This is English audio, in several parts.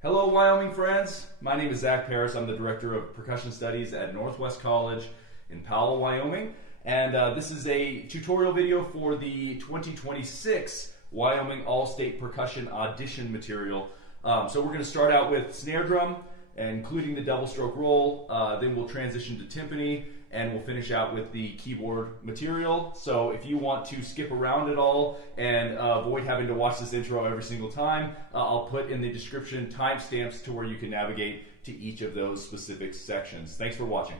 Hello, Wyoming friends. My name is Zach Paris. I'm the Director of Percussion Studies at Northwest College in Powell, Wyoming. And this is a tutorial video for the 2026 Wyoming All-State Percussion Audition material. So we're going to start out with snare drum, including the double stroke roll. Then we'll transition to timpani, and we'll finish out with the keyboard material. So if you want to skip around it all and avoid having to watch this intro every single time, I'll put in the description timestamps to where you can navigate to each of those specific sections. Thanks for watching.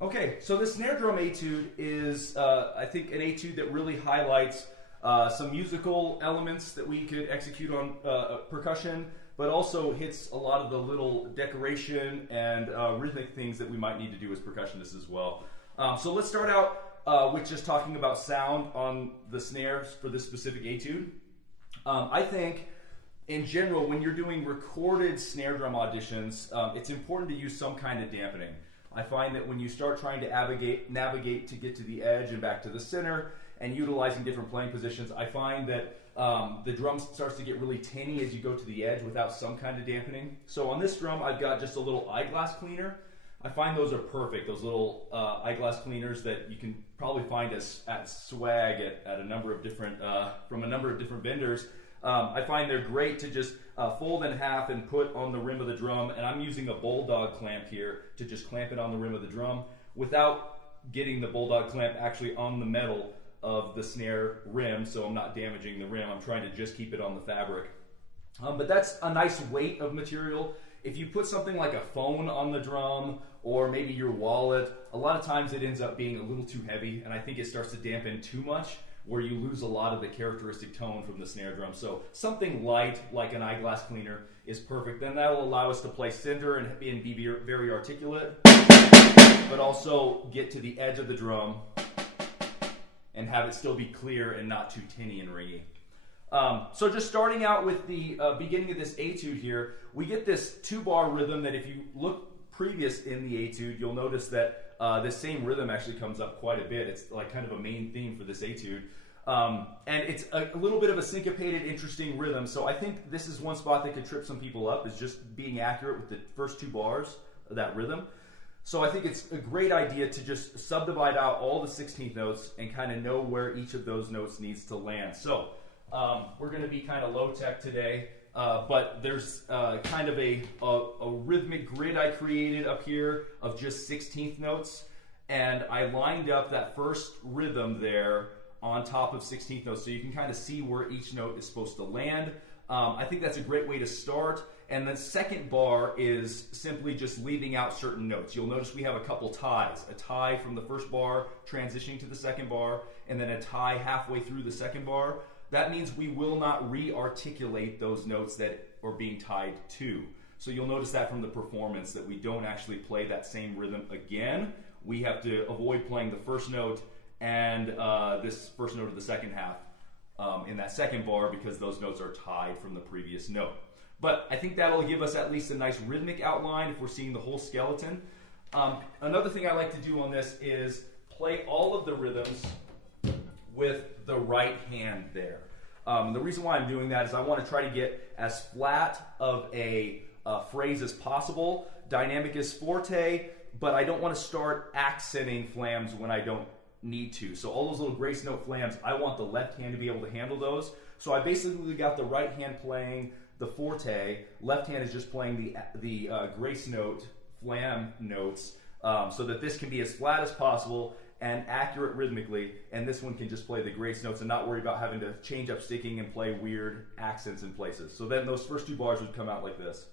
Okay, so the snare drum etude is, I think, an etude that really highlights some musical elements that we could execute on percussion, but also hits a lot of the little decoration and rhythmic things that we might need to do as percussionists as well. So let's start out with just talking about sound on the snares for this specific etude. I think, in general, when you're doing recorded snare drum auditions, it's important to use some kind of dampening. I find that when you start trying to navigate to get to the edge and back to the center and utilizing different playing positions, I find that the drum starts to get really tinny as you go to the edge without some kind of dampening. So on this drum, I've got just a little eyeglass cleaner. I find those are perfect, those little eyeglass cleaners that you can probably find at swag at a number of different, from a number of different vendors. I find they're great to just fold in half and put on the rim of the drum, and I'm using a bulldog clamp here to just clamp it on the rim of the drum without getting the bulldog clamp actually on the metal of the snare rim, so I'm not damaging the rim. I'm trying to just keep it on the fabric. But that's a nice weight of material. If you put something like a phone on the drum or maybe your wallet, a lot of times it ends up being a little too heavy, and I think it starts to dampen too much, where you lose a lot of the characteristic tone from the snare drum. So something light, like an eyeglass cleaner, is perfect. Then that'll allow us to play center and be very articulate, but also get to the edge of the drum and have it still be clear and not too tinny and ringy. So just starting out with the beginning of this etude here, we get this 2-bar rhythm that if you look previous in the etude, you'll notice that this same rhythm actually comes up quite a bit. It's like kind of a main theme for this etude. And it's a little bit of a syncopated, interesting rhythm. So I think this is one spot that could trip some people up, is just being accurate with the first 2 bars of that rhythm. So I think it's a great idea to just subdivide out all the 16th notes and kind of know where each of those notes needs to land. So we're going to be kind of low tech today. But there's kind of a rhythmic grid I created up here of just 16th notes, and I lined up that first rhythm there on top of 16th notes so you can kind of see where each note is supposed to land. I think that's a great way to start. And the second bar is simply just leaving out certain notes. You'll notice we have a couple ties, a tie from the first bar transitioning to the second bar, and then a tie halfway through the second bar. That means we will not re-articulate those notes that are being tied to. So you'll notice that from the performance that we don't actually play that same rhythm again. We have to avoid playing the first note and this first note of the second half in that second bar because those notes are tied from the previous note. But I think that'll give us at least a nice rhythmic outline if we're seeing the whole skeleton. Another thing I like to do on this is play all of the rhythms with the right hand there. The reason why I'm doing that is I want to try to get as flat of a phrase as possible. Dynamic is forte, but I don't want to start accenting flams when I don't need to. So all those little grace note flams, I want the left hand to be able to handle those. So I basically got the right hand playing the forte, left hand is just playing the grace note flam notes, so that this can be as flat as possible and accurate rhythmically, and this one can just play the grace notes and not worry about having to change up sticking and play weird accents in places. So then those first two bars would come out like this.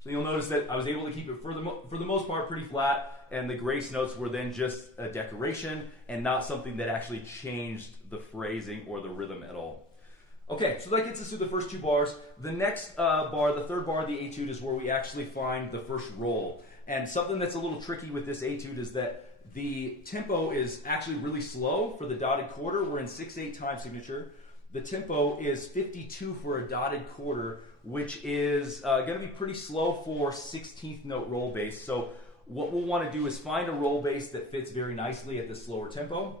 So you'll notice that I was able to keep it for the most part pretty flat, and the grace notes were then just a decoration and not something that actually changed the phrasing or the rhythm at all. Okay, so that gets us through the first two bars. The next bar, the third bar of the etude, is where we actually find the first roll. And something that's a little tricky with this etude is that the tempo is actually really slow for the dotted quarter. We're in 6/8 time signature. The tempo is 52 for a dotted quarter, which is going to be pretty slow for 16th note roll bass. So what we'll want to do is find a roll bass that fits very nicely at this slower tempo.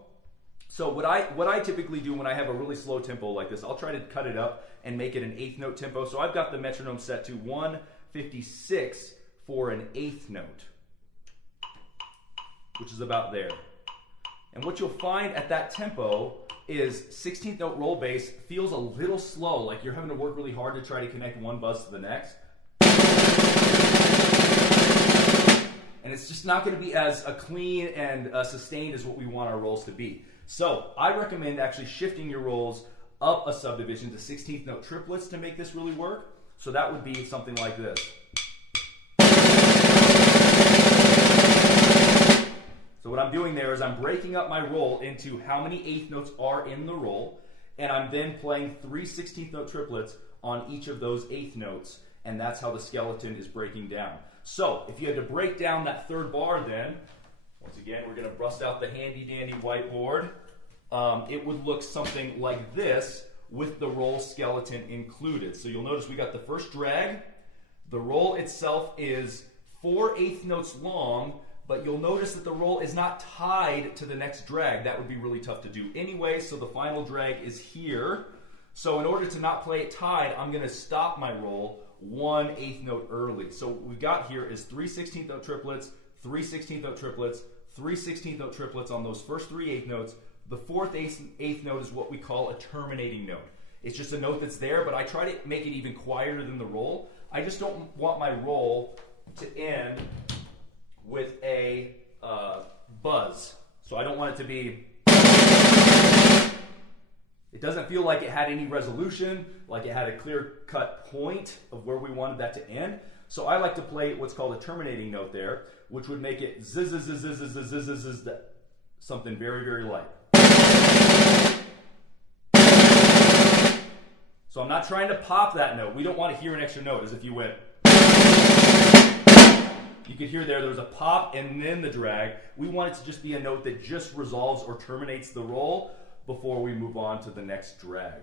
So what I typically do when I have a really slow tempo like this, I'll try to cut it up and make it an 8th note tempo. So I've got the metronome set to 156 for an 8th note, which is about there. And what you'll find at that tempo is 16th note roll bass feels a little slow, like you're having to work really hard to try to connect one buzz to the next. And it's just not going to be as clean and sustained as what we want our rolls to be. So I recommend actually shifting your rolls up a subdivision to 16th note triplets to make this really work. So that would be something like this. So what I'm doing there is I'm breaking up my roll into how many 8th notes are in the roll, and I'm then playing 3 16th note triplets on each of those 8th notes, and that's how the skeleton is breaking down. So if you had to break down that third bar then, once again, we're going to bust out the handy dandy whiteboard. It would look something like this with the roll skeleton included. So you'll notice we got the first drag. The roll itself is 4 8th notes long, but you'll notice that the roll is not tied to the next drag. That would be really tough to do anyway, so the final drag is here. So in order to not play it tied, I'm going to stop my roll 1 8th note early. So what we've got here is 3 16th note triplets, 3 16th note triplets, 3 16th note triplets on those first 3 8th notes. The 4th 8th note is what we call a terminating note. It's just a note that's there, but I try to make it even quieter than the roll. I just don't want my roll to end with a buzz. So I don't want it to be... It doesn't feel like it had any resolution, like it had a clear-cut point of where we wanted that to end. So I like to play what's called a terminating note there, which would make it zzz, zzz, zzz, zzz, zzz, zzz, zzz, zzz, something very, very light. So I'm not trying to pop that note. We don't want to hear an extra note as if you went. You could hear there was a pop and then the drag. We want it to just be a note that just resolves or terminates the roll before we move on to the next drag.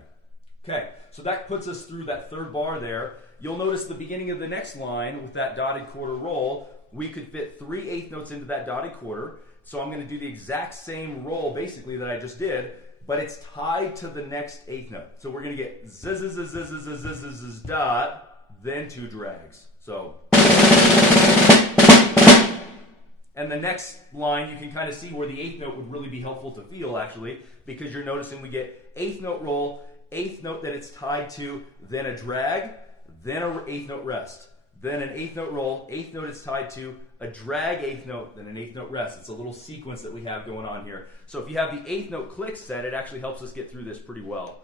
Okay, so that puts us through that third bar there. You'll notice the beginning of the next line with that dotted quarter roll, we could fit 3 8th notes into that dotted quarter. So I'm going to do the exact same roll basically that I just did, but it's tied to the next 8th note. So we're going to get zzz, zzz, zzz, zzz, zzz, zzz, zzz, dot, then 2 drags. So, and the next line you can kind of see where the 8th note would really be helpful to feel actually, because you're noticing we get 8th note roll, 8th note that it's tied to, then a drag, then an 8th note rest, then an 8th note roll, 8th note it's tied to, a drag 8th note, then an 8th note rest. It's a little sequence that we have going on here. So if you have the 8th note click set, it actually helps us get through this pretty well.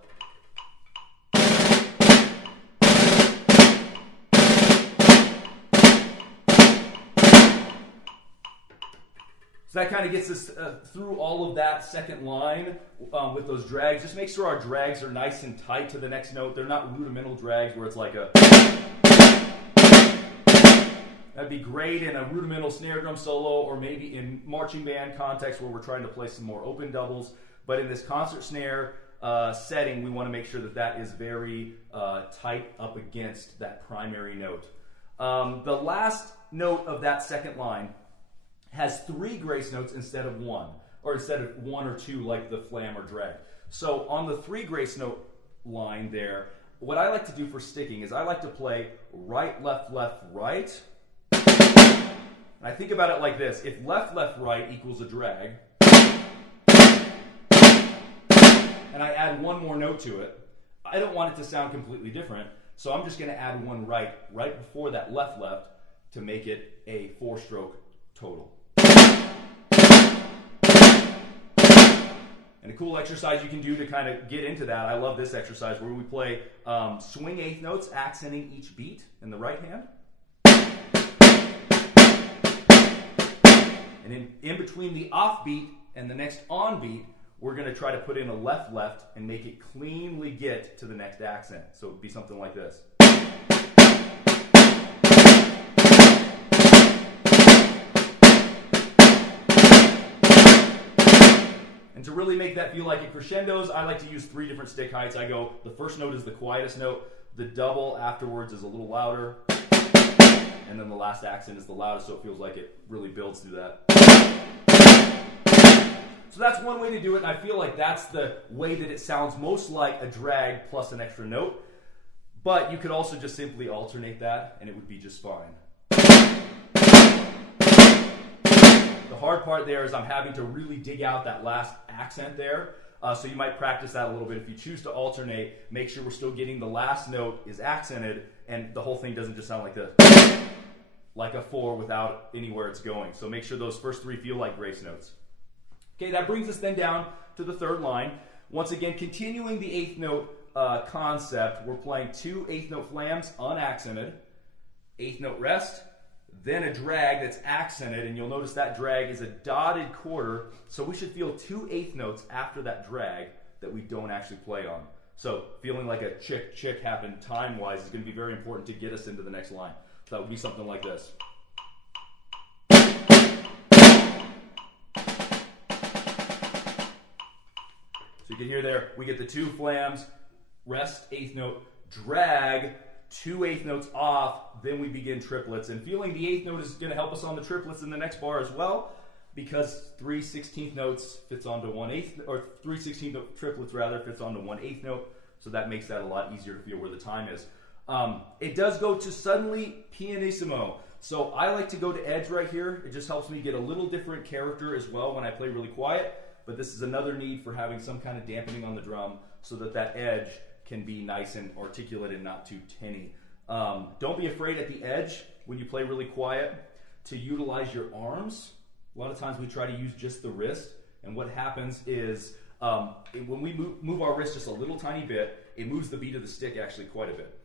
So that kind of gets us through all of that second line with those drags. Just make sure our drags are nice and tight to the next note. They're not rudimental drags where it's like a... That'd be great in a rudimental snare drum solo or maybe in marching band context where we're trying to play some more open doubles. But in this concert snare setting, we want to make sure that that is very tight up against that primary note. The last note of that second line has 3 grace notes instead of 1, or instead of 1 or 2 like the flam or drag. So on the 3 grace note line there, what I like to do for sticking is I like to play right, left, left, right. And I think about it like this. If left, left, right equals a drag, and I add 1 more note to it, I don't want it to sound completely different. So I'm just going to add one right before that left to make it a 4-stroke total. And a cool exercise you can do to kind of get into that, I love this exercise where we play swing eighth notes, accenting each beat in the right hand. And in between the off beat and the next on beat, we're going to try to put in a left and make it cleanly get to the next accent. So it would be something like this. And to really make that feel like it crescendos, I like to use 3 different stick heights. I go, the first note is the quietest note, the double afterwards is a little louder, and then the last accent is the loudest, so it feels like it really builds through that. So that's one way to do it, and I feel like that's the way that it sounds most like a drag plus an extra note. But you could also just simply alternate that, and it would be just fine. The hard part there is I'm having to really dig out that last accent there. So you might practice that a little bit. If you choose to alternate, make sure we're still getting the last note is accented, and the whole thing doesn't just sound like this, like a 4 without anywhere it's going. So make sure those first 3 feel like grace notes. Okay, that brings us then down to the 3rd line. Once again, continuing the 8th note concept, we're playing 2 8th note flams unaccented, 8th note rest, then a drag that's accented, and you'll notice that drag is a dotted quarter, so we should feel 2 8th notes after that drag that we don't actually play on. So feeling like a chick happen time-wise is going to be very important to get us into the next line. So that would be something like this. So you can hear there, we get the 2 flams, rest, 8th note, drag, 2 8th notes off, then we begin triplets. And feeling the 8th note is going to help us on the triplets in the next bar as well, because 3 16th notes fits onto 1 8th, or 3 16th note triplets rather fits onto 1 8th note, so that makes that a lot easier to feel where the time is. It does go to suddenly pianissimo. So I like to go to edge right here. It just helps me get a little different character as well when I play really quiet, but this is another need for having some kind of dampening on the drum so that that edge can be nice and articulate and not too tinny. Don't be afraid at the edge when you play really quiet to utilize your arms. A lot of times we try to use just the wrist, and what happens is when we move our wrist just a little tiny bit, it moves the beat of the stick actually quite a bit.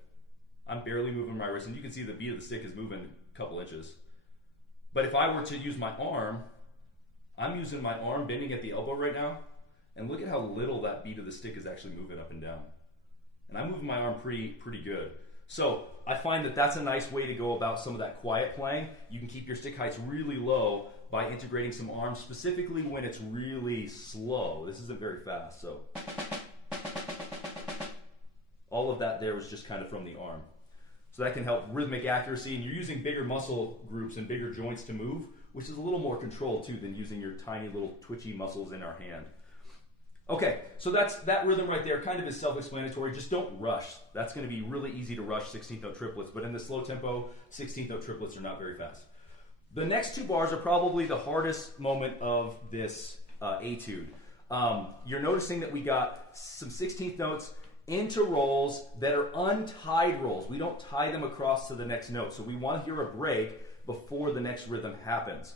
I'm barely moving my wrist, and you can see the beat of the stick is moving a couple inches. But if I were to use my arm, I'm using my arm bending at the elbow right now, and look at how little that beat of the stick is actually moving up and down. And I'm moving my arm pretty good. So I find that that's a nice way to go about some of that quiet playing. You can keep your stick heights really low by integrating some arms, specifically when it's really slow. This isn't very fast, so all of that there was just kind of from the arm. So that can help rhythmic accuracy, and you're using bigger muscle groups and bigger joints to move, which is a little more control too than using your tiny little twitchy muscles in our hand. Okay, so that's that rhythm right there, kind of is self-explanatory. Just don't rush. That's going to be really easy to rush 16th note triplets, but in the slow tempo, 16th note triplets are not very fast. The next 2 bars are probably the hardest moment of this etude. You're noticing that we got some 16th notes into rolls that are untied rolls. We don't tie them across to the next note, so we want to hear a break before the next rhythm happens.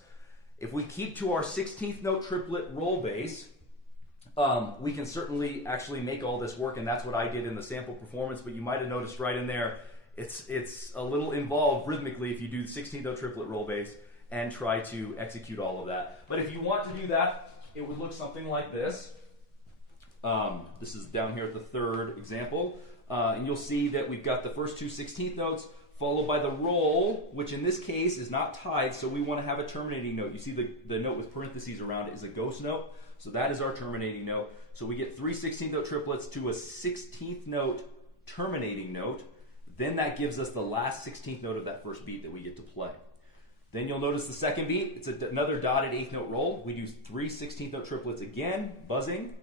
If we keep to our 16th note triplet roll base, we can certainly actually make all this work, and that's what I did in the sample performance, but you might have noticed right in there, it's a little involved rhythmically if you do the 16th note triplet roll bass and try to execute all of that. But if you want to do that, it would look something like this. This is down here at the 3rd example, and you'll see that we've got the first 2 16th notes followed by the roll, which in this case is not tied, so we want to have a terminating note. You see the note with parentheses around it is a ghost note. So that is our terminating note. So we get 3 16th note triplets to a 16th note terminating note. Then that gives us the last 16th note of that first beat that we get to play. Then you'll notice the second beat, it's another dotted 8th note roll. We do 3 16th note triplets again, buzzing.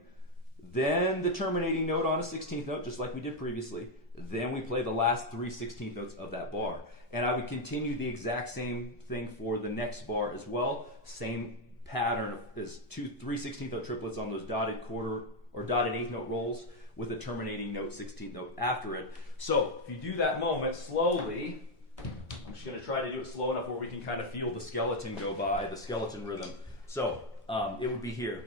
Then the terminating note on a 16th note, just like we did previously. Then we play the last 3 16th notes of that bar. And I would continue the exact same thing for the next bar as well. Same pattern is 3 16th note triplets on those dotted quarter or dotted 8th note rolls. with a terminating note, 16th note after it. So if you do that moment slowly, I'm just going to try to do it slow enough where we can kind of feel the skeleton go by, the skeleton rhythm. So it would be here.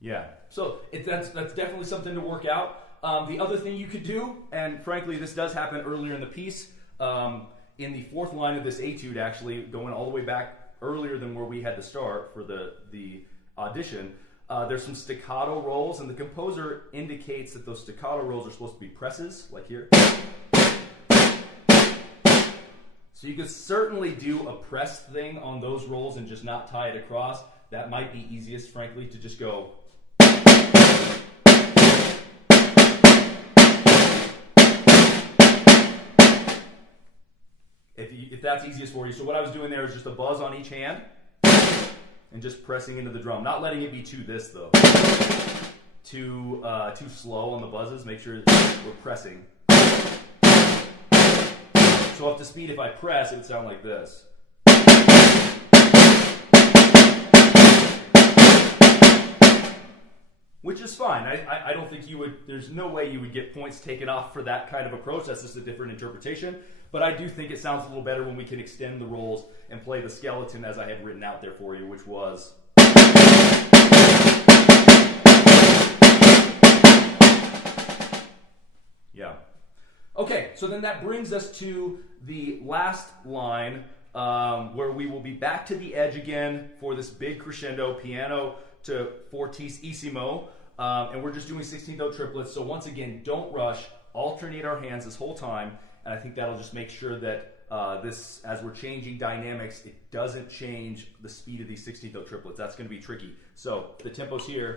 Yeah, so that's definitely something to work out. The other thing you could do, and frankly this does happen earlier in the piece, in the fourth line of this etude, actually going all the way back earlier than where we had to start for the audition, there's some staccato rolls, and the composer indicates that those staccato rolls are supposed to be presses, like here. So you could certainly do a pressed thing on those rolls and just not tie it across. That might be easiest, frankly, to just go. If that's easiest for you. So what I was doing there is just a buzz on each hand and just pressing into the drum. Not letting it be too this though. Too slow on the buzzes. Make sure we're pressing. So up to speed, if I press, it would sound like this. Which is fine. I don't think you would, there's no way you would get points taken off for that kind of approach. That's just a different interpretation. But I do think it sounds a little better when we can extend the rolls and play the skeleton as I had written out there for you, which was. Yeah. Okay, so then that brings us to the last line where we will be back to the edge again for this big crescendo, piano to fortissimo, and we're just doing 16th note triplets. So once again, don't rush, alternate our hands this whole time, and I think that'll just make sure that this, as we're changing dynamics, it doesn't change the speed of these 16th note triplets. That's going to be tricky. So the tempo's here.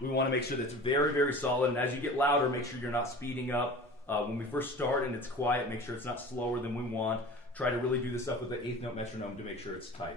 We want to make sure that it's very, very solid, and as you get louder, make sure you're not speeding up. When we first start and it's quiet, make sure it's not slower than we want. Try to really do this up with the 8th note metronome to make sure it's tight.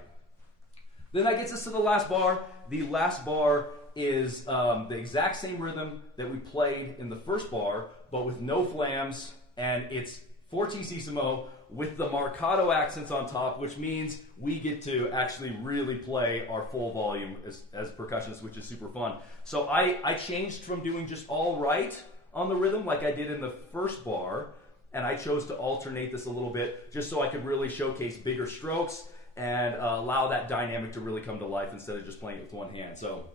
Then that gets us to the last bar. The last bar is the exact same rhythm that we played in the first bar, but with no flams, and it's fortissimo with the marcato accents on top, which means we get to actually really play our full volume as percussionists, which is super fun. So I changed from doing just all right on the rhythm like I did in the first bar, and I chose to alternate this a little bit just so I could really showcase bigger strokes and allow that dynamic to really come to life instead of just playing it with one hand. So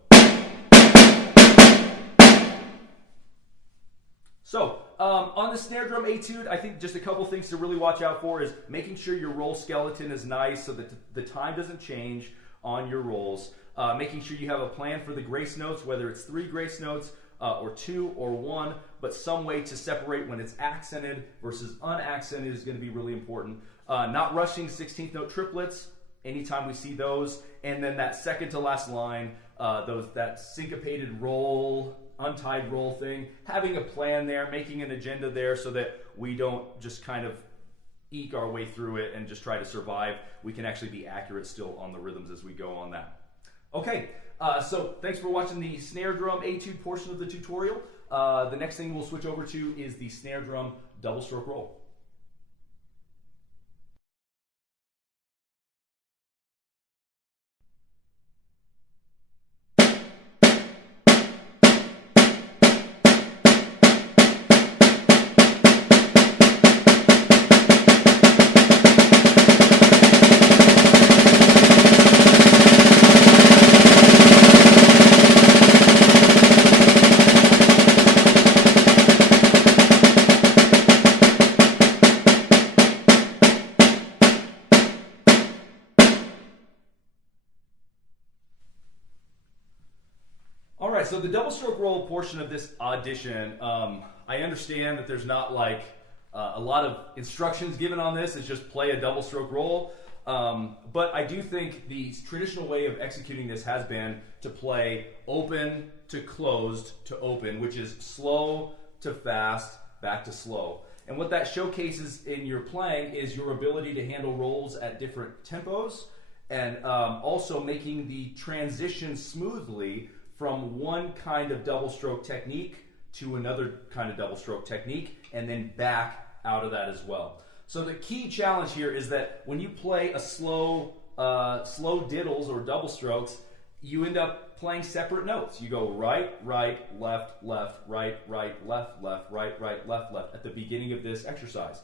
on the snare drum etude, I think just a couple things to really watch out for is making sure your roll skeleton is nice so that the time doesn't change on your rolls. Making sure you have a plan for the grace notes, whether it's 3 grace notes or 2 or 1, but some way to separate when it's accented versus unaccented is going to be really important. Not rushing 16th note triplets anytime we see those, and then that second to last line, that syncopated roll, untied roll thing, having a plan there, making an agenda there so that we don't just kind of eke our way through it and just try to survive. We can actually be accurate still on the rhythms as we go on that. Okay, so thanks for watching the snare drum etude portion of the tutorial. The next thing we'll switch over to is the snare drum double stroke roll. Alright, so the double stroke roll portion of this audition, I understand that there's not like a lot of instructions given on this. It's just play a double stroke roll. But I do think the traditional way of executing this has been to play open to closed to open, which is slow to fast, back to slow. And what that showcases in your playing is your ability to handle rolls at different tempos and also making the transition smoothly from one kind of double stroke technique to another kind of double stroke technique, and then back out of that as well. So the key challenge here is that when you play a slow diddles or double strokes, you end up playing separate notes. You go right, right, left, left, right, right, left, left, right, right, left, left at the beginning of this exercise.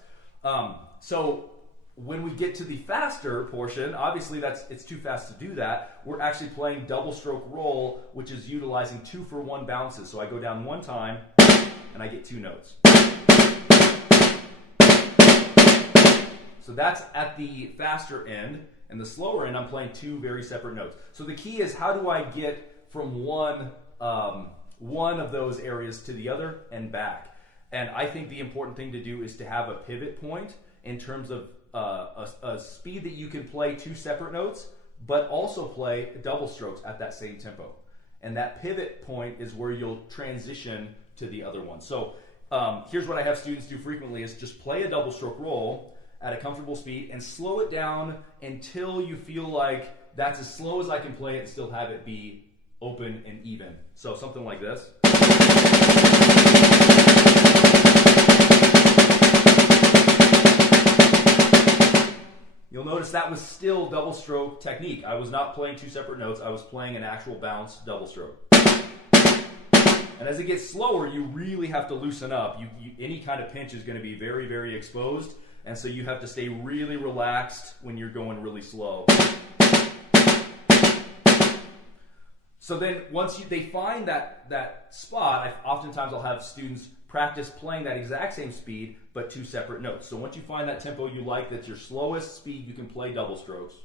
So when we get to the faster portion, obviously it's too fast to do that. We're actually playing double stroke roll, which is utilizing 2-for-1 bounces. So I go down one time and I get 2 notes. So that's at the faster end, and the slower end I'm playing 2 very separate notes. So the key is, how do I get from one of those areas to the other and back? And I think the important thing to do is to have a pivot point in terms of a speed that you can play 2 separate notes, but also play double strokes at that same tempo. And that pivot point is where you'll transition to the other one. So here's what I have students do frequently is just play a double stroke roll at a comfortable speed and slow it down until you feel like that's as slow as I can play it and still have it be open and even. So something like this. You'll notice that was still double stroke technique. I was not playing 2 separate notes. I was playing an actual bounce double stroke. And as it gets slower, you really have to loosen up. Any kind of pinch is going to be very, very exposed. And so you have to stay really relaxed when you're going really slow. So then once they find that spot, oftentimes I'll have students practice playing that exact same speed, but 2 separate notes. So once you find that tempo you like, that's your slowest speed, you can play double strokes.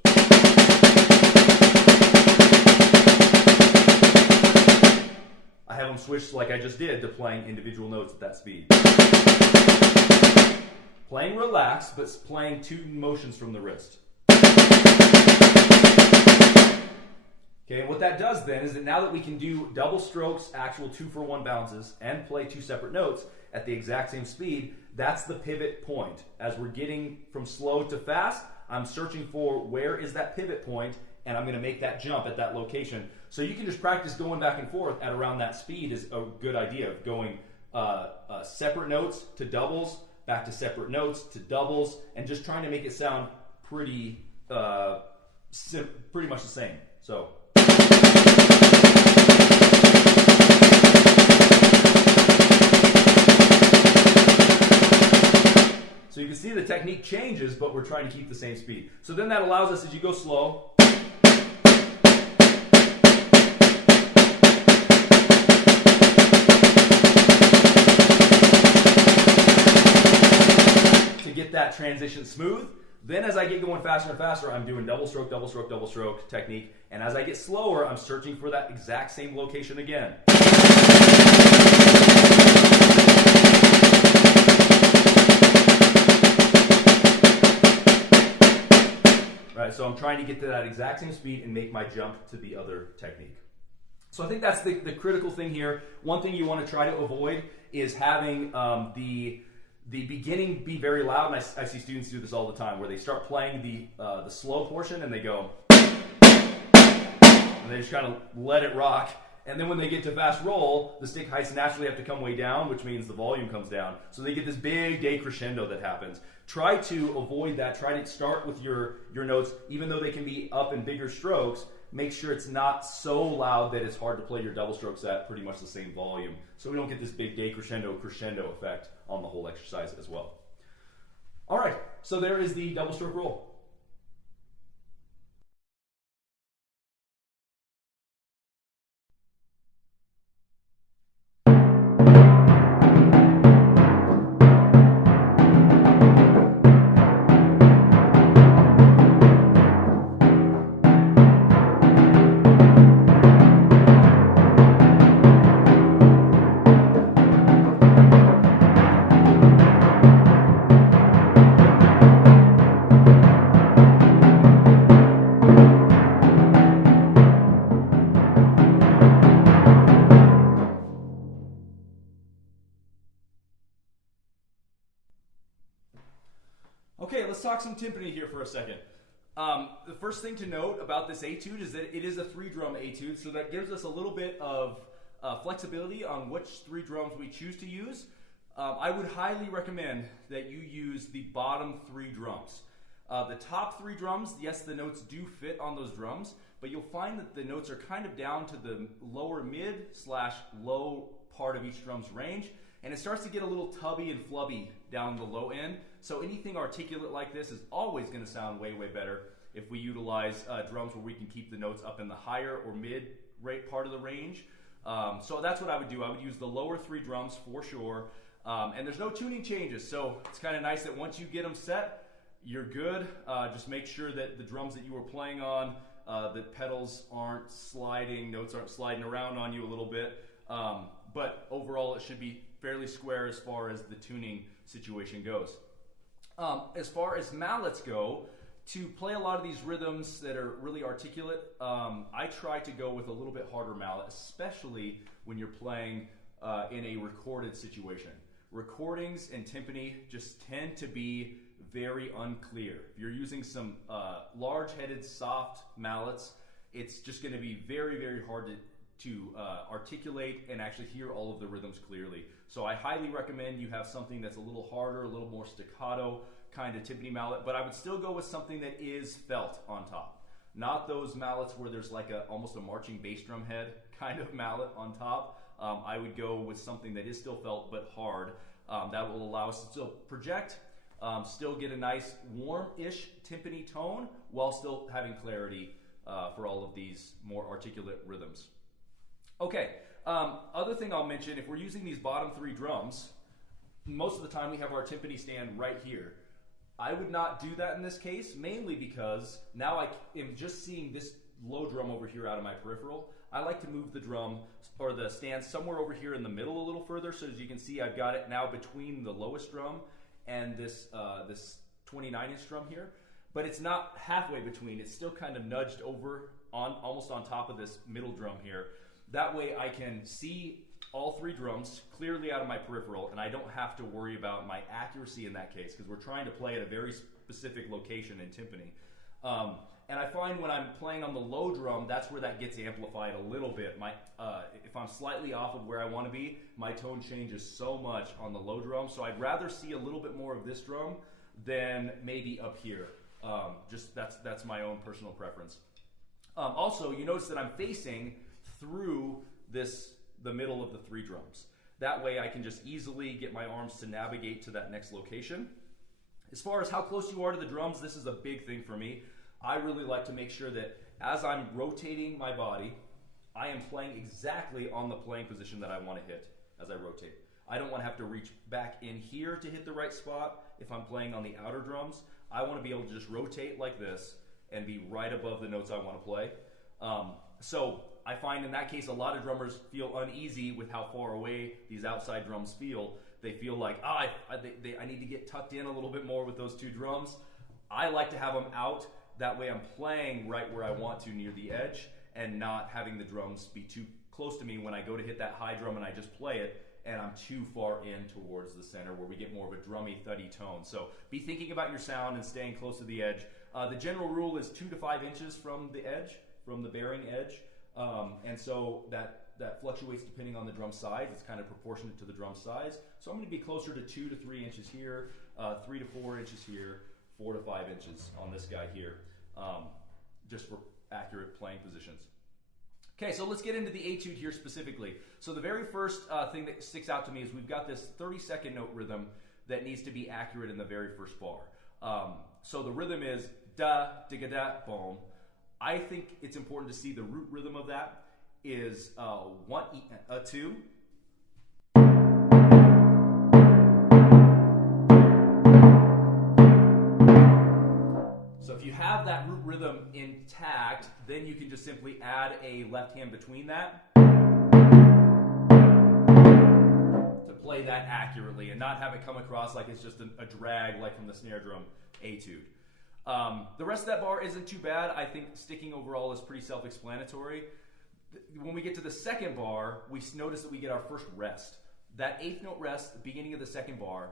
I have them switch, like I just did, to playing individual notes at that speed. Playing relaxed, but playing 2 motions from the wrist. Okay, and what that does then is that now that we can do double strokes, actual 2-for-1 bounces, and play 2 separate notes at the exact same speed, that's the pivot point. As we're getting from slow to fast, I'm searching for where is that pivot point, and I'm going to make that jump at that location. So you can just practice going back and forth at around that speed is a good idea of going separate notes to doubles, back to separate notes to doubles, and just trying to make it sound pretty much the same. So you can see the technique changes, but we're trying to keep the same speed. So then that allows us, as you go slow, to get that transition smooth. Then as I get going faster and faster, I'm doing double stroke, double stroke, double stroke technique. And as I get slower, I'm searching for that exact same location again. Right, so I'm trying to get to that exact same speed and make my jump to the other technique. So I think that's the critical thing here. One thing you want to try to avoid is having the beginning be very loud, and I see students do this all the time, where they start playing the slow portion and they go, and they just kind of let it rock. And then when they get to fast roll, the stick heights naturally have to come way down, which means the volume comes down. So they get this big decrescendo that happens. Try to avoid that. Try to start with your notes, even though they can be up in bigger strokes. Make sure it's not so loud that it's hard to play your double strokes at pretty much the same volume, so we don't get this big decrescendo crescendo effect on the whole exercise as well. All right, so there is the double stroke roll. Okay, let's talk some timpani here for a second. The first thing to note about this etude is that it is a 3-drum etude, so that gives us a little bit of flexibility on which 3 drums we choose to use. I would highly recommend that you use the bottom 3 drums. The top 3 drums, yes, the notes do fit on those drums, but you'll find that the notes are kind of down to the lower mid / low part of each drum's range, and it starts to get a little tubby and flubby down the low end. So anything articulate like this is always going to sound way, way better if we utilize drums where we can keep the notes up in the higher or mid rate part of the range. So that's what I would do. I would use the lower 3 drums for sure. And there's no tuning changes, so it's kind of nice that once you get them set, you're good. Just make sure that the drums that you were playing on, the pedals aren't sliding, notes aren't sliding around on you a little bit. But overall, it should be fairly square as far as the tuning situation goes. As far as mallets go, to play a lot of these rhythms that are really articulate, I try to go with a little bit harder mallet, especially when you're playing in a recorded situation. Recordings and timpani just tend to be very unclear. If you're using some large-headed, soft mallets, it's just going to be very, very hard to articulate and actually hear all of the rhythms clearly. So I highly recommend you have something that's a little harder, a little more staccato kind of timpani mallet, but I would still go with something that is felt on top. Not those mallets where there's like almost a marching bass drum head kind of mallet on top. I would go with something that is still felt but hard. That will allow us to still project, still get a nice warm-ish timpani tone while still having clarity for all of these more articulate rhythms. Okay, other thing I'll mention, if we're using these bottom 3 drums, most of the time we have our timpani stand right here. I would not do that in this case, mainly because now I am just seeing this low drum over here out of my peripheral. I like to move the drum or the stand somewhere over here in the middle a little further, so as you can see, I've got it now between the lowest drum and this 29-inch drum here, but it's not halfway between. It's still kind of nudged over almost on top of this middle drum here. That way I can see all 3 drums clearly out of my peripheral, and I don't have to worry about my accuracy in that case, because we're trying to play at a very specific location in timpani. And I find when I'm playing on the low drum, that's where that gets amplified a little bit. If I'm slightly off of where I want to be, my tone changes so much on the low drum, so I'd rather see a little bit more of this drum than maybe up here. Just that's my own personal preference. Also, you notice that I'm facing through the middle of the 3 drums. That way I can just easily get my arms to navigate to that next location. As far as how close you are to the drums, this is a big thing for me. I really like to make sure that as I'm rotating my body, I am playing exactly on the playing position that I want to hit as I rotate. I don't want to have to reach back in here to hit the right spot if I'm playing on the outer drums. I want to be able to just rotate like this and be right above the notes I want to play. So I find in that case a lot of drummers feel uneasy with how far away these outside drums feel. They feel like, I need to get tucked in a little bit more with those 2 drums. I like to have them out. That way I'm playing right where I want to near the edge and not having the drums be too close to me when I go to hit that high drum and I just play it and I'm too far in towards the center where we get more of a drummy, thuddy tone. So be thinking about your sound and staying close to the edge. The general rule is 2 to 5 inches from the edge, from the bearing edge. And so that fluctuates depending on the drum size. It's kind of proportionate to the drum size. So I'm going to be closer to 2 to 3 inches here, 3 to 4 inches here, 4 to 5 inches on this guy here, just for accurate playing positions. Okay, so let's get into the etude here specifically. So the very first thing that sticks out to me is we've got this 30-second note rhythm that needs to be accurate in the very first bar. So the rhythm is da, digga da, boom. I think it's important to see the root rhythm of that is 1, 2. So if you have that root rhythm intact, then you can just simply add a left hand between that to play that accurately and not have it come across like it's just a drag like from the snare drum etude. The rest of that bar isn't too bad. I think sticking overall is pretty self-explanatory. When we get to the second bar, we notice that we get our first rest. That 8th note rest, the beginning of the second bar,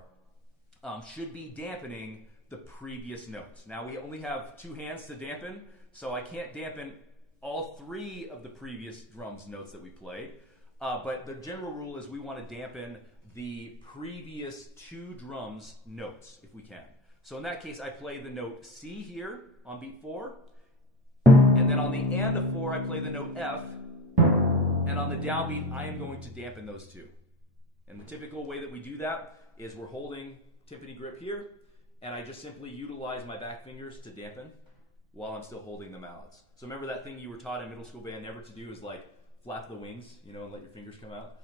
should be dampening the previous notes. Now we only have 2 hands to dampen, so I can't dampen all 3 of the previous drums notes that we played. But the general rule is we want to dampen the previous 2 drums notes if we can. So in that case, I play the note C here on beat 4, and then on the and of 4, I play the note F, and on the downbeat, I am going to dampen those 2. And the typical way that we do that is we're holding timpani grip here, and I just simply utilize my back fingers to dampen while I'm still holding the mallets. So remember that thing you were taught in middle school band never to do is like flap the wings, you know, and let your fingers come out.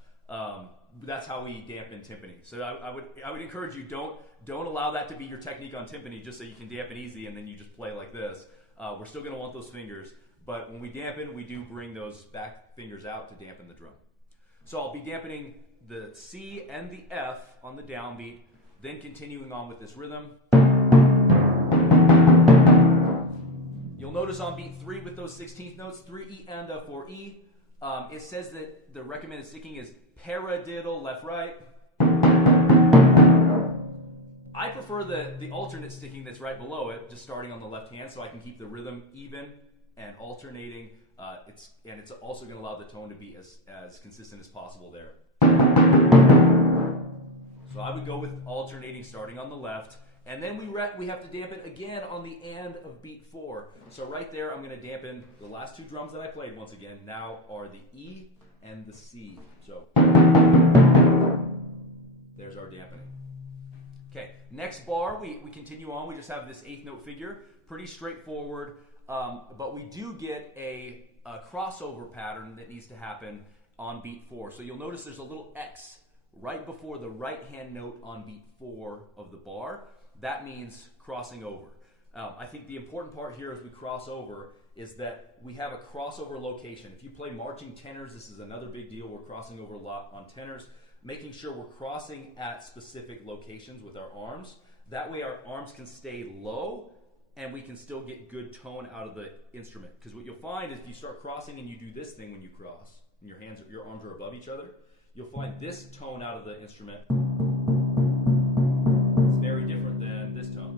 That's how we dampen timpani. So I would encourage you, don't allow that to be your technique on timpani just so you can dampen easy and then you just play like this. We're still going to want those fingers, but when we dampen, we do bring those back fingers out to dampen the drum. So I'll be dampening the C and the F on the downbeat, then continuing on with this rhythm. You'll notice on beat 3 with those 16th notes, 3E and 4E, it says that the recommended sticking is paradiddle left right. I prefer the alternate sticking that's right below it, just starting on the left hand, so I can keep the rhythm even and alternating. It's also going to allow the tone to be as consistent as possible there. So I would go with alternating starting on the left, and then we have to dampen again on the and of beat 4. So right there, I'm going to dampen the last 2 drums that I played once again. Now are the E and the C. So there's our dampening. Okay, next bar, we continue on. We just have this 8th note figure. Pretty straightforward, but we do get a crossover pattern that needs to happen on beat 4. So you'll notice there's a little X right before the right hand note on beat 4 of the bar. That means crossing over. I think the important part here as we cross over is that we have a crossover location. If you play marching tenors, this is another big deal. We're crossing over a lot on tenors, making sure we're crossing at specific locations with our arms. That way our arms can stay low and we can still get good tone out of the instrument. Because what you'll find is if you start crossing and you do this thing when you cross, and your arms are above each other, you'll find this tone out of the instrument is very different than this tone.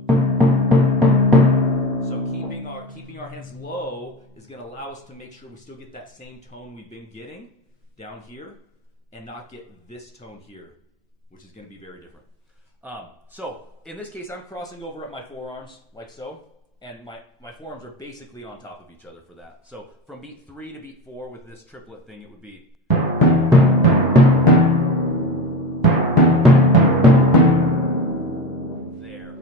So keeping our hands low is going to allow us to make sure we still get that same tone we've been getting down here and not get this tone here, which is going to be very different. So in this case, I'm crossing over at my forearms like so, and my forearms are basically on top of each other for that. So from beat 3 to beat 4 with this triplet thing, it would be there.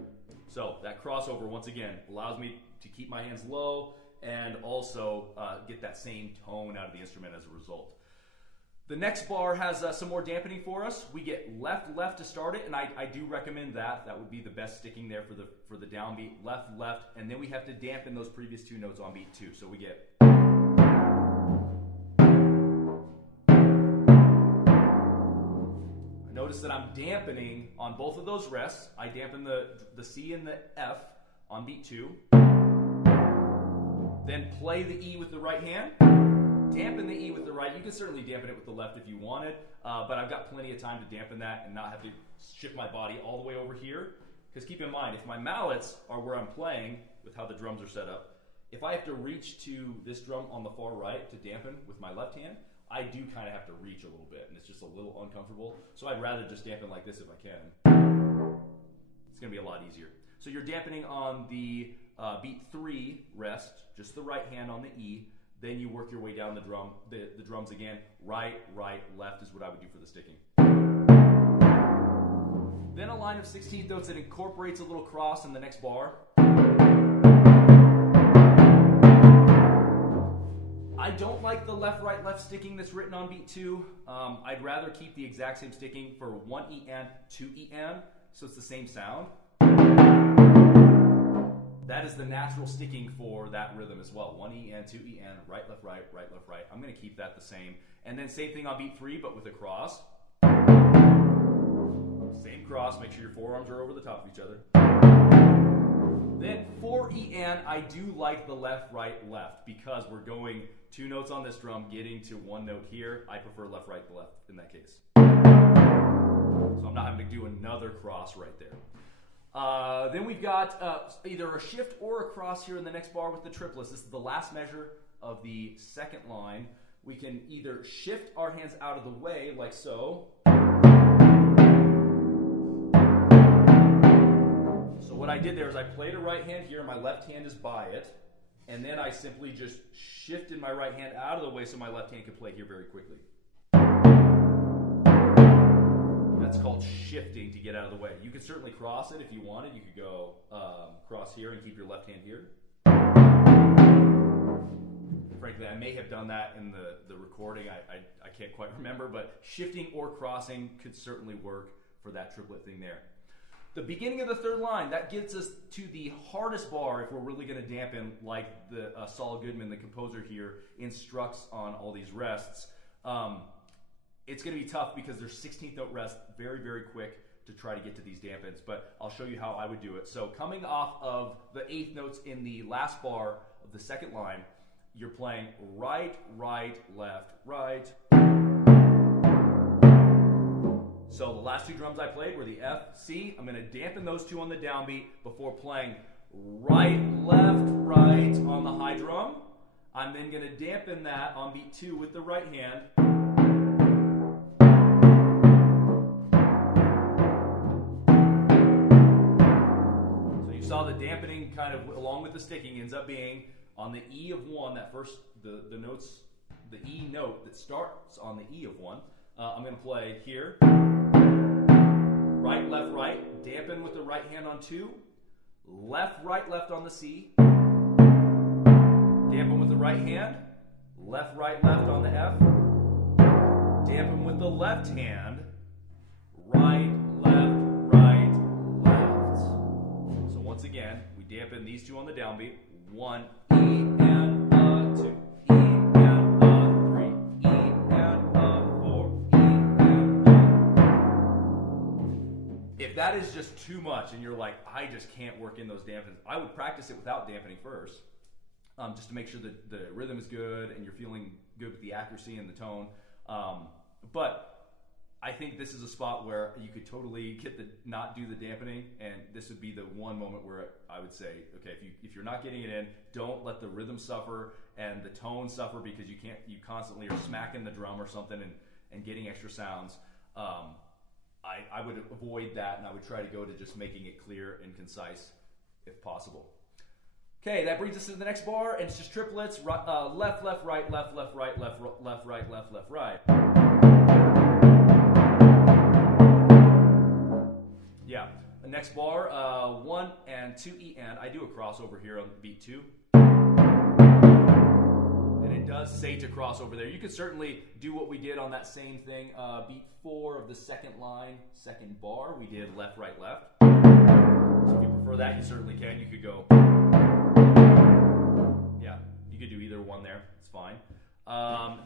So that crossover, once again, allows me to keep my hands low and also get that same tone out of the instrument as a result. The next bar has some more dampening for us. We get left to start it, and I do recommend that. That would be the best sticking there for the downbeat. Left, and then we have to dampen those previous 2 notes on beat 2. So we get. Notice that I'm dampening on both of those rests. I dampen the C and the F on beat 2. Then play the E with the right hand. Dampen the E with the right. You can certainly dampen it with the left if you wanted, but I've got plenty of time to dampen that and not have to shift my body all the way over here. Because keep in mind, if my mallets are where I'm playing with how the drums are set up, if I have to reach to this drum on the far right to dampen with my left hand, I do kind of have to reach a little bit, and it's just a little uncomfortable. So I'd rather just dampen like this if I can. It's going to be a lot easier. So you're dampening on the beat 3 rest, just the right hand on the E. Then you work your way down the drums again. Right, left is what I would do for the sticking. Then a line of 16th notes that incorporates a little cross in the next bar. I don't like the left sticking that's written on beat 2. I'd rather keep the exact same sticking for 1E and 2E and, so it's the same sound. That is the natural sticking for that rhythm as well. 1E and 2E and, right, left, right. I'm going to keep that the same. And then same thing on beat 3, but with a cross. Same cross, make sure your forearms are over the top of each other. Then 4E and, I do like the left, left, because we're going 2 notes on this drum, getting to 1 note here. I prefer left, left in that case. So I'm not having to do another cross right there. Then we've got either a shift or a cross here in the next bar with the triplets. This is the last measure of the second line. We can either shift our hands out of the way like so. So what I did there is I played a right hand here, my left hand is by it, and then I simply just shifted my right hand out of the way so my left hand could play here very quickly. That's called shifting to get out of the way. You could certainly cross it if you wanted. You could go cross here and keep your left hand here. Frankly, I may have done that in the recording. I can't quite remember, but shifting or crossing could certainly work for that triplet thing there. The beginning of the third line, that gets us to the hardest bar if we're really going to dampen, like the Saul Goodman, the composer here, instructs on all these rests. It's going to be tough because there's 16th note rest very, very quick to try to get to these dampens, but I'll show you how I would do it. So coming off of the 8th notes in the last bar of the second line, you're playing right, right, left, right. So the last two drums I played were the F, C. I'm going to dampen those two on the downbeat before playing right, left, right on the high drum. I'm then going to dampen that on beat 2 with the right hand. So you saw the dampening kind of along with the sticking ends up being on the E of 1, that first, the notes, the E note that starts on the E of 1. I'm going to play here. Right, left, right, dampen with the right hand on 2, left, right, left on the C, dampen with the right hand, left, right, left on the F, dampen with the left hand, right, left, right, left. So once again, we dampen these two on the downbeat, 1, E and 2, E and 3, E and 4, E and If that is just too much and you're like, I just can't work in those dampens, I would practice it without dampening first, just to make sure that the rhythm is good and you're feeling good with the accuracy and the tone. But I think this is a spot where you could totally not do the dampening, and this would be the one moment where I would say, okay, if you're not getting it in, don't let the rhythm suffer and the tone suffer because you constantly are smacking the drum or something and getting extra sounds. I would avoid that, and I would try to go to just making it clear and concise if possible. Okay, that brings us to the next bar, and it's just triplets, left, left, right, left, left, right, left, left, right, left, left, right. Yeah, the next bar, 1 and 2 E and. I do a crossover here on beat 2. And it does say to cross over there. You could certainly do what we did on that same thing. Beat 4 of the second line, second bar, we did left, right, left. So if you prefer that, you certainly can. You could go, yeah, you could do either one there. It's fine.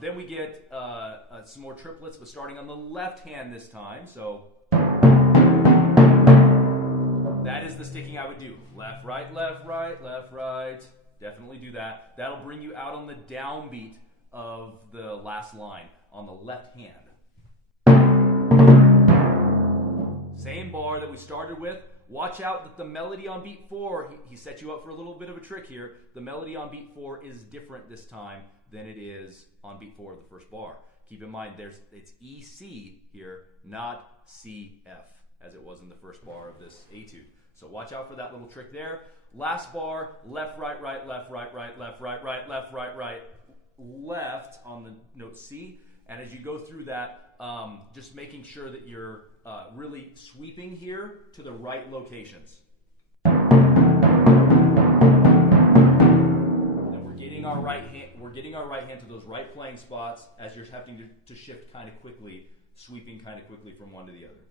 Then we get some more triplets, but starting on the left hand this time. So that is the sticking I would do. Left, right, left, right, left, right. Definitely do that. That'll bring you out on the downbeat of the last line on the left hand. Same bar that we started with. Watch out that the melody on beat 4, he set you up for a little bit of a trick here. The melody on beat 4 is different this time than it is on beat 4 of the first bar. Keep in mind, it's E-C here, not C-F, as it was in the first bar of this etude. So watch out for that little trick there. Last bar, left, right, right, left, right, right, left, right, right, left, right, right, left on the note C. And as you go through that, just making sure that you're really sweeping here to the right locations. And we're getting our right hand to those right playing spots as you're having to shift kind of quickly, sweeping kind of quickly from one to the other.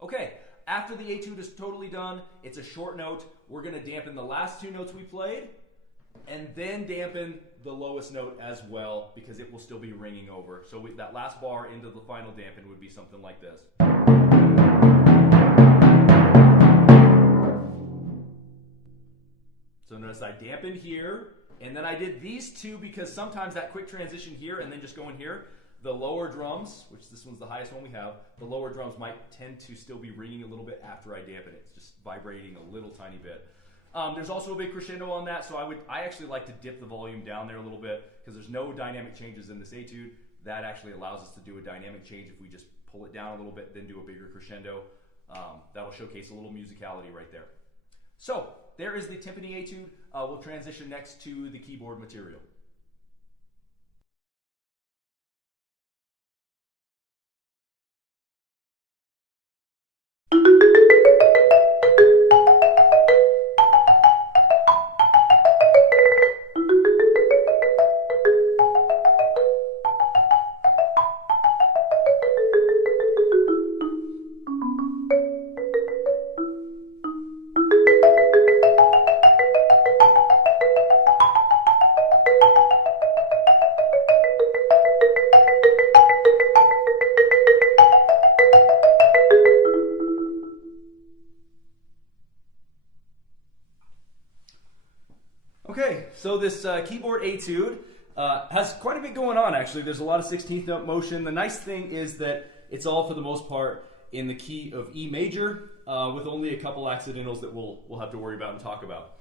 Okay, after the etude is totally done, it's a short note. We're going to dampen the last two notes we played, and then dampen the lowest note as well, because it will still be ringing over. So that last bar into the final dampen would be something like this. So notice I dampened here, and then I did these two because sometimes that quick transition here and then just going here, the lower drums, which this one's the highest one we have, the lower drums might tend to still be ringing a little bit after I dampen it. It's just vibrating a little tiny bit. There's also a big crescendo on that, so I actually like to dip the volume down there a little bit because there's no dynamic changes in this etude. That actually allows us to do a dynamic change if we just pull it down a little bit, then do a bigger crescendo. That'll showcase a little musicality right there. So there is the Timpani Etude. We'll transition next to the keyboard material. Okay, so this keyboard etude has quite a bit going on actually. There's a lot of 16th note motion. The nice thing is that it's all for the most part in the key of E major with only a couple accidentals that we'll have to worry about and talk about.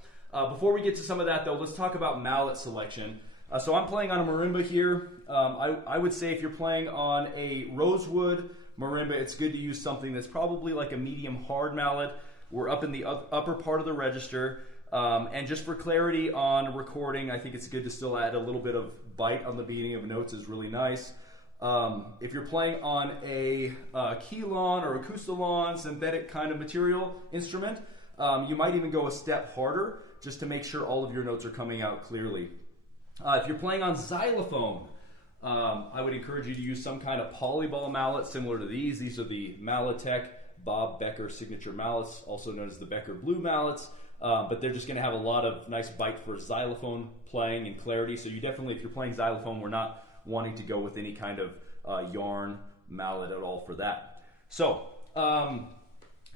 Before we get to some of that though, let's talk about mallet selection. So I'm playing on a marimba here. I would say if you're playing on a rosewood marimba, it's good to use something that's probably like a medium hard mallet. We're up in the upper part of the register. And just for clarity on recording, I think it's good to still add a little bit of bite on the beginning of notes is really nice. If you're playing on a keylon or acoustalon, synthetic kind of material instrument, you might even go a step harder just to make sure all of your notes are coming out clearly. If you're playing on xylophone, I would encourage you to use some kind of polyball mallet similar to these. These are the Malletech Bob Becker signature mallets, also known as the Becker Blue mallets. But they're just going to have a lot of nice bite for xylophone playing and clarity. So you definitely, if you're playing xylophone, we're not wanting to go with any kind of yarn mallet at all for that. So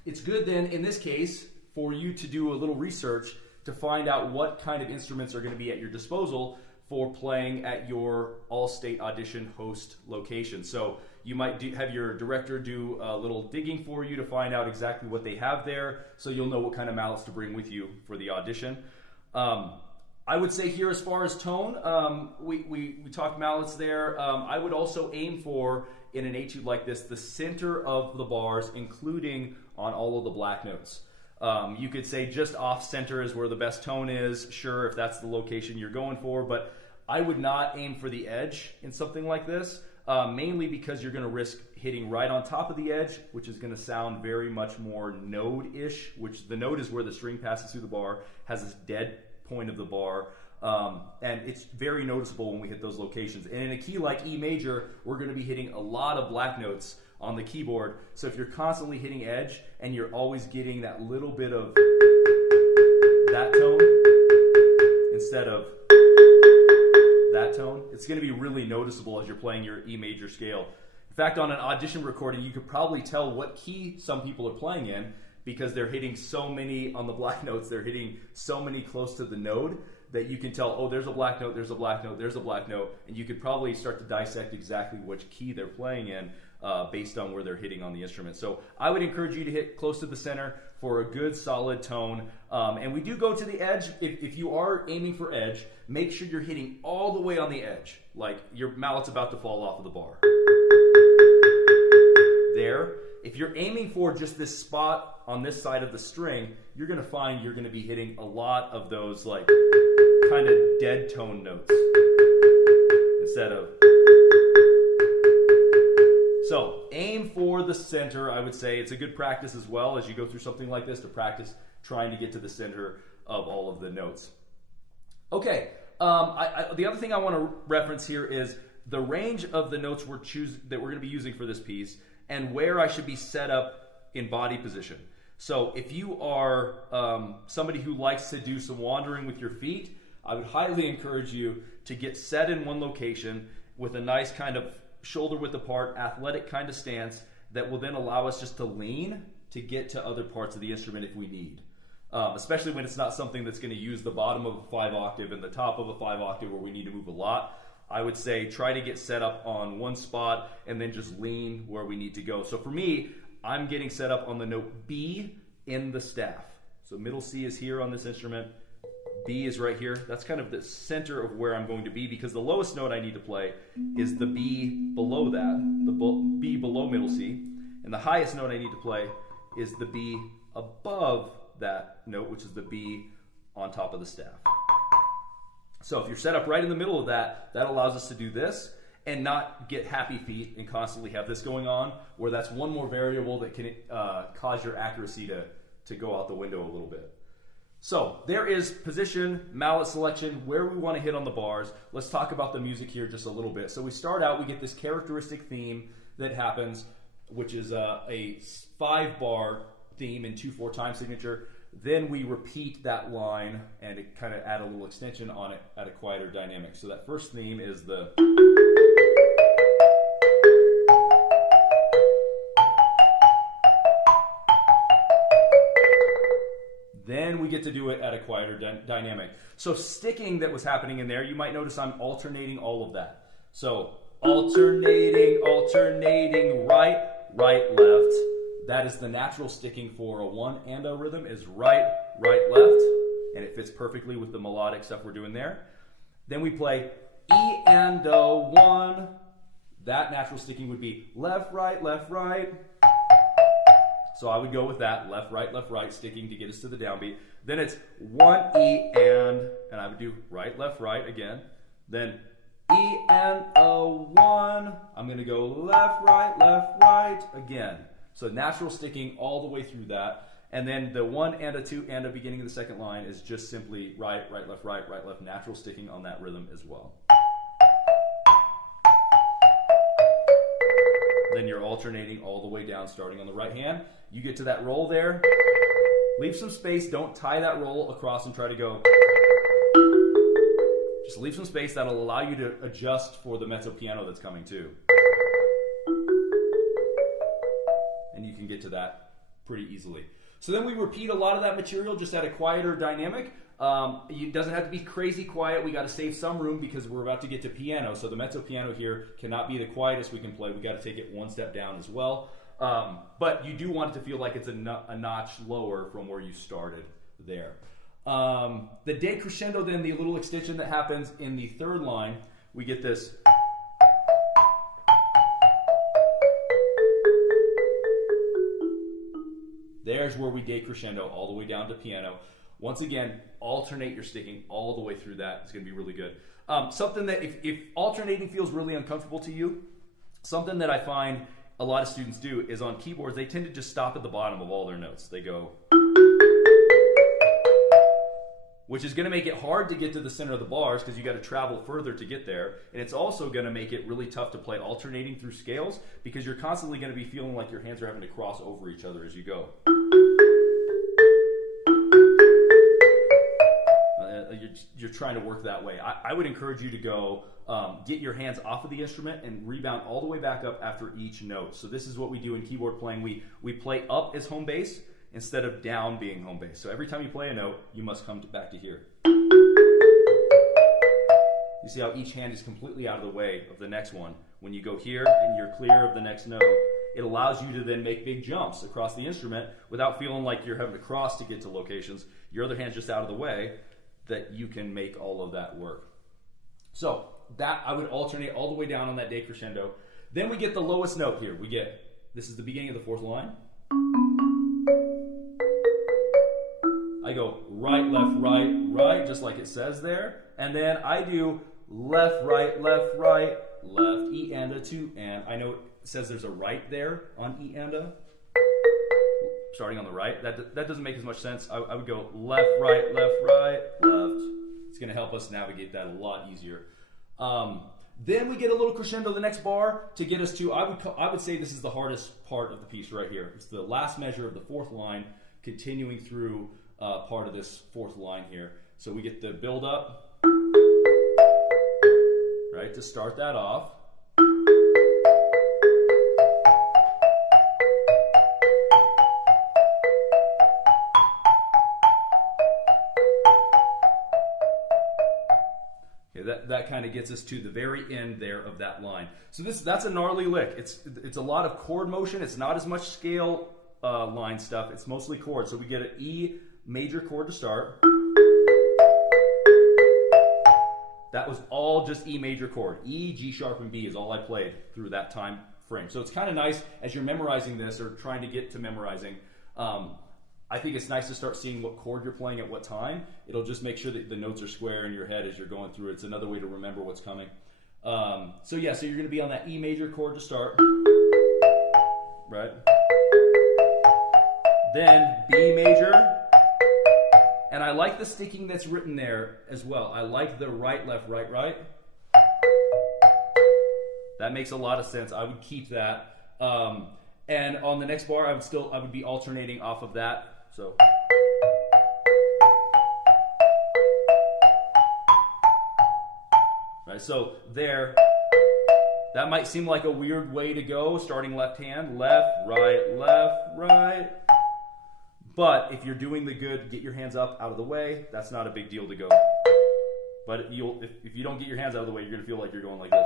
it's good then, in this case, for you to do a little research to find out what kind of instruments are going to be at your disposal for playing at your All-State Audition host location. So you might have your director do a little digging for you to find out exactly what they have there, so you'll know what kind of mallets to bring with you for the audition. I would say here as far as tone, we talked mallets there. I would also aim for, in an etude like this, the center of the bars, including on all of the black notes. You could say just off center is where the best tone is, sure, if that's the location you're going for, but I would not aim for the edge in something like this, mainly because you're going to risk hitting right on top of the edge, which is going to sound very much more node-ish, which the node is where the string passes through the bar, has this dead point of the bar, and it's very noticeable when we hit those locations. And in a key like E major, we're going to be hitting a lot of black notes on the keyboard, so if you're constantly hitting edge and you're always getting that little bit of that tone instead of that tone, it's going to be really noticeable as you're playing your E major scale. In fact, on an audition recording, you could probably tell what key some people are playing in because they're hitting so many on the black notes, they're hitting so many close to the node that you can tell, oh, there's a black note, there's a black note, there's a black note, and you could probably start to dissect exactly which key they're playing in based on where they're hitting on the instrument. So I would encourage you to hit close to the center for a good solid tone. And we do go to the edge. If you are aiming for edge, make sure you're hitting all the way on the edge, like your mallet's about to fall off of the bar. There. If you're aiming for just this spot on this side of the string, you're going to find you're going to be hitting a lot of those like kind of dead tone notes instead of. So aim for the center. I would say it's a good practice as well as you go through something like this to practice trying to get to the center of all of the notes. Okay, the other thing I want to reference here is the range of the notes that we're going to be using for this piece and where I should be set up in body position. So if you are somebody who likes to do some wandering with your feet, I would highly encourage you to get set in one location with a nice kind of shoulder width apart, athletic kind of stance that will then allow us just to lean to get to other parts of the instrument if we need. Especially when it's not something that's going to use the bottom of a 5 octave and the top of a 5 octave where we need to move a lot. I would say try to get set up on one spot and then just lean where we need to go. So for me, I'm getting set up on the note B in the staff. So middle C is here on this instrument. B is right here. That's kind of the center of where I'm going to be, because the lowest note I need to play is the B below that, the B below middle C. And the highest note I need to play is the B above that note, which is the B on top of the staff. So if you're set up right in the middle of that, that allows us to do this and not get happy feet and constantly have this going on, where that's one more variable that can cause your accuracy to go out the window a little bit. So there is position, mallet selection, where we want to hit on the bars. Let's talk about the music here just a little bit. So we start out, we get this characteristic theme that happens, which is a 5-bar theme in 2/4 time signature. Then we repeat that line and it kind of add a little extension on it at a quieter dynamic. So that first theme is the... Then we get to do it at a quieter dynamic. So sticking that was happening in there, you might notice I'm alternating all of that. So alternating, right, left. That is the natural sticking for a 1 and a rhythm is right, left. And it fits perfectly with the melodic stuff we're doing there. Then we play E and a 1. That natural sticking would be left, right, left, right. So I would go with that, left, right, sticking to get us to the downbeat. Then it's 1 E and I would do right, right again. Then E and a 1. I'm going to go left, right again. So natural sticking all the way through that. And then the 1 and a 2 and a beginning of the second line is just simply right, left, natural sticking on that rhythm as well. Then you're alternating all the way down, starting on the right hand. You get to that roll there. Leave some space. Don't tie that roll across and try to go. Just leave some space. That'll allow you to adjust for the mezzo piano that's coming too. And you can get to that pretty easily. So then we repeat a lot of that material just at a quieter dynamic. It doesn't have to be crazy quiet. We got to save some room because we're about to get to piano. So the mezzo piano here cannot be the quietest we can play. We got to take it one step down as well. But you do want it to feel like it's a notch lower from where you started there. The decrescendo, then the little extension that happens in the third line, we get this. There's where we decrescendo all the way down to piano. Once again, alternate your sticking all the way through that. It's going to be really good. Something that if alternating feels really uncomfortable to you, something that I find a lot of students do is on keyboards, they tend to just stop at the bottom of all their notes. They go, which is going to make it hard to get to the center of the bars because you got to travel further to get there. And it's also going to make it really tough to play alternating through scales because you're constantly going to be feeling like your hands are having to cross over each other as you go. You're trying to work that way. I would encourage you to go get your hands off of the instrument and rebound all the way back up after each note. So this is what we do in keyboard playing. We play up as home bass instead of down being home bass. So every time you play a note, you must come back to here. You see how each hand is completely out of the way of the next one. When you go here and you're clear of the next note, it allows you to then make big jumps across the instrument without feeling like you're having to cross to get to locations. Your other hand's just out of the way, that you can make all of that work. So that I would alternate all the way down on that decrescendo. Then we get the lowest note here. This is the beginning of the fourth line. I go right, right, just like it says there. And then I do left, right, left, E and a 2 and. I know it says there's a right there on E and a. Starting on the right, that doesn't make as much sense. I would go left, right, left. It's going to help us navigate that a lot easier. Then we get a little crescendo the next bar to get us to, I would say this is the hardest part of the piece right here. It's the last measure of the fourth line continuing through part of this fourth line here. So we get the build up, right, to start that off. Okay, that kind of gets us to the very end there of that line. So that's a gnarly lick. It's a lot of chord motion. It's not as much scale line stuff. It's mostly chord. So we get an E major chord to start. That was all just E major chord. E, G sharp, and B is all I played through that time frame. So it's kind of nice as you're memorizing this or trying to get to memorizing. I think it's nice to start seeing what chord you're playing at what time. It'll just make sure that the notes are square in your head as you're going through it. It's another way to remember what's coming. So you're going to be on that E major chord to start, right? Then B major, and I like the sticking that's written there as well. I like the right, left, right, right. That makes a lot of sense. I would keep that. And on the next bar, I would be alternating off of that. So. Right, so there, that might seem like a weird way to go, starting left hand, left, right. But if you're doing the good, get your hands up out of the way, that's not a big deal to go. But if you don't get your hands out of the way, you're gonna feel like you're going like this,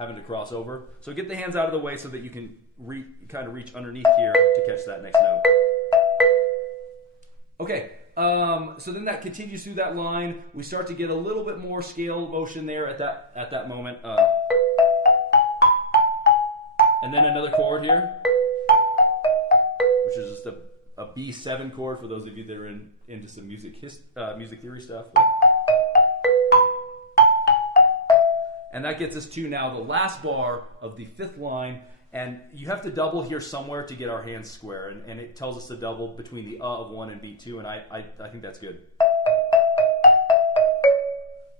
having to cross over. So get the hands out of the way so that you can kind of reach underneath here to catch that next note. Okay, so then that continues through that line. We start to get a little bit more scale motion there at that moment. And then another chord here, which is just a B7 chord for those of you that are into some music theory stuff. And that gets us to now the last bar of the fifth line. And you have to double here somewhere to get our hands square. And it tells us to double between the of one and B2. And I think that's good.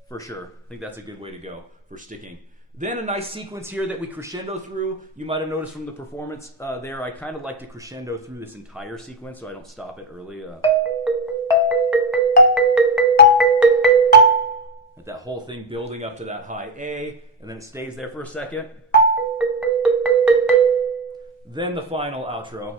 For sure. I think that's a good way to go for sticking. Then a nice sequence here that we crescendo through. You might have noticed from the performance there, I kind of like to crescendo through this entire sequence so I don't stop it early. That whole thing building up to that high A, and then it stays there for a second. Then the final outro.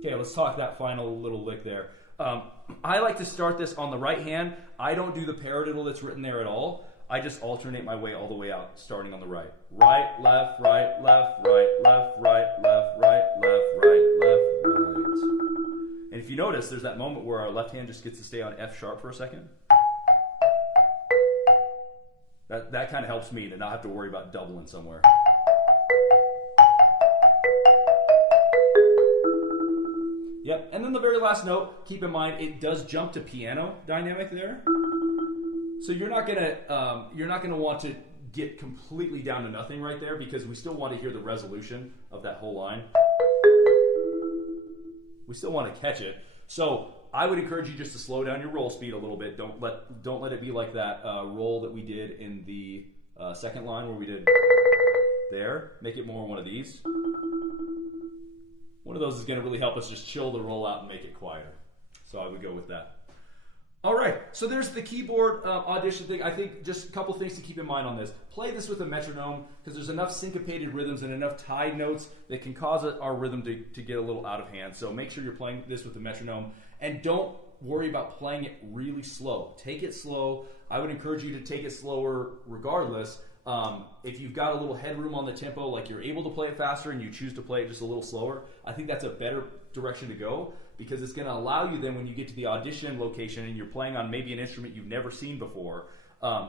Okay, let's talk that final little lick there. I like to start this on the right hand. I don't do the paradiddle that's written there at all. I just alternate my way all the way out, starting on the right. Right, left, right, left, right, left, right, left, right, left, right, left, right. And if you notice, there's that moment where our left hand just gets to stay on F sharp for a second. That kind of helps me to not have to worry about doubling somewhere. Yep, and then the very last note, keep in mind it does jump to piano dynamic there. So you're not gonna want to get completely down to nothing right there because we still want to hear the resolution of that whole line. We still want to catch it. So I would encourage you just to slow down your roll speed a little bit. Don't let it be like that roll that we did in the second line where we did there. Make it more one of these. One of those is going to really help us just chill the roll out and make it quieter. So I would go with that. All right, so there's the keyboard audition thing. I think just a couple things to keep in mind on this. Play this with a metronome because there's enough syncopated rhythms and enough tied notes that can cause our rhythm to get a little out of hand. So make sure you're playing this with a metronome and don't worry about playing it really slow. Take it slow. I would encourage you to take it slower regardless. If you've got a little headroom on the tempo, like you're able to play it faster and you choose to play it just a little slower, I think that's a better direction to go because it's going to allow you then when you get to the audition location and you're playing on maybe an instrument you've never seen before,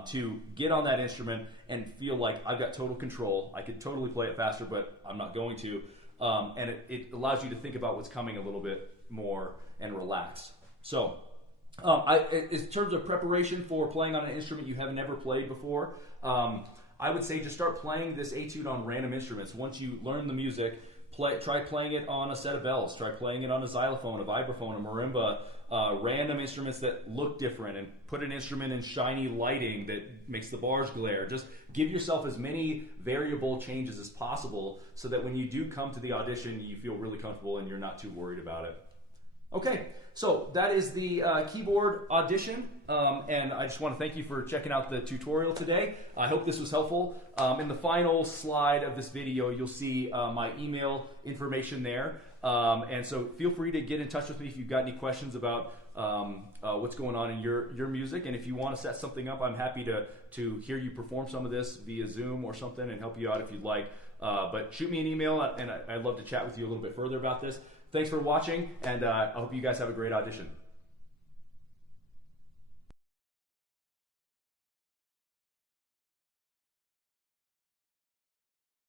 to get on that instrument and feel like I've got total control. I could totally play it faster, but I'm not going to. And it allows you to think about what's coming a little bit more and relax. So in terms of preparation for playing on an instrument you have never played before, I would say just start playing this etude on random instruments. Once you learn the music, try playing it on a set of bells. Try playing it on a xylophone, a vibraphone, a marimba, random instruments that look different, and put an instrument in shiny lighting that makes the bars glare. Just give yourself as many variable changes as possible so that when you do come to the audition, you feel really comfortable and you're not too worried about it. Okay, so that is the keyboard audition, and I just want to thank you for checking out the tutorial today. I hope this was helpful. In the final slide of this video, you'll see my email information there, and so feel free to get in touch with me if you've got any questions about what's going on in your music, and if you want to set something up, I'm happy to hear you perform some of this via Zoom or something and help you out if you'd like. But shoot me an email, and I'd love to chat with you a little bit further about this. Thanks for watching, and I hope you guys have a great audition.